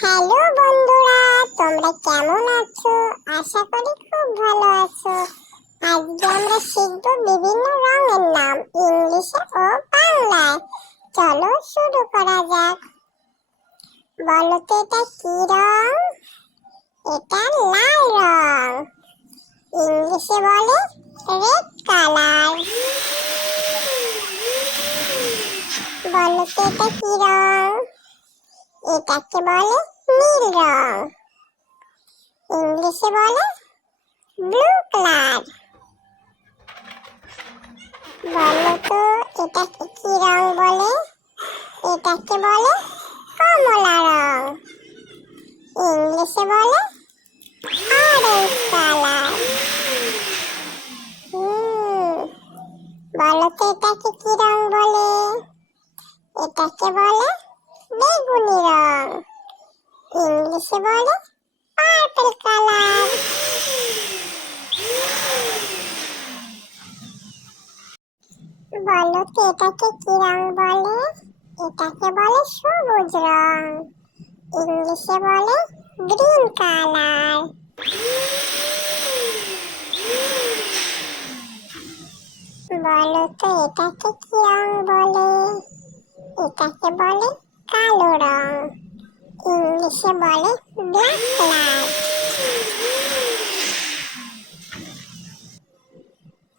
Hello বন্ধুরা, তোমরা কেমন আছো? আশা করি খুব ভালো আছো। আজকে আমরা শিখব বিভিন্ন রঙের নাম ইংলিশে ও বাংলায়। চলো শুরু করা যাক। বলো তো এটা কি রং? এটা লাল রং। ইংলিশে বলে রেড কালার বলো তো এটা কি রং? এটাকে বলে নীল রং। ইংলিশে বলে ব্লু কালার। বলো তো, এটাকে কি রং বলে? এটাকে বলে কমলা রং। ইংলিশে বলে অরেঞ্জ কালার। বলো তো, এটাকে কি রং বলে? এটাকে বলে বেগুনি রং ইংলিশে বলে পার্পল কালার। বলো তো এটাকে কি রং বলে? এটাকে বলে সবুজ রং। ইংলিশে বলে গ্রিন কালার। বলো তো এটাকে কি রং বলে? এটাকে বলে কালো রং ইংলিশে বলে ব্ল্যাক কালার।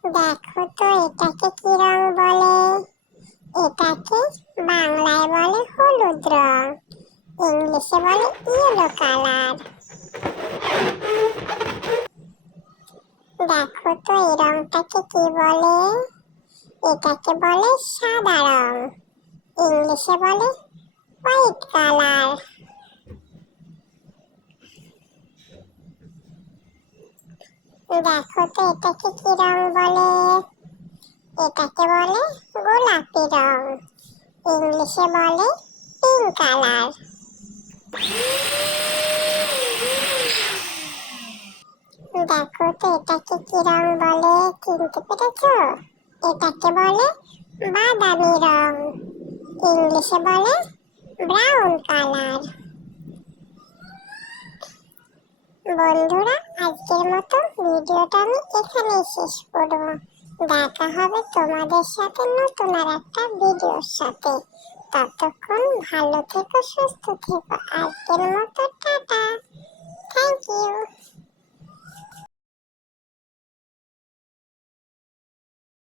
দেখো তো এটাকে কি রং বলে? এটাকে বাংলায় বলে হলুদ রং, ইংলিশে বলে ইয়েলো কালার। দেখো তো এই রংটাকে কি বলে? এটাকে বলে সাদা রং, ইংলিশে বলে হোয়াইট কালার দেখো তো এটাকে কি রং বলে? এটাকে বলে গোলাপি রং। ইংলিশে বলে পিঙ্ক কালার দেখো তো এটাকে কি রং বলে? চিনতে পেরেছ? এটাকে বলে বাদামি রং। ইংলিশে বলে ব্রাউন কালার। বন্ধুরা, আজকের মতো ভিডিওটা আমি এখানেই শেষ করব। দেখা হবে তোমাদের সাথে নতুন আর একটা ভিডিওর সাথে। ততক্ষণ ভালো থেকো, সুস্থ থেকো। আজকের মতো, টাটা। Thank you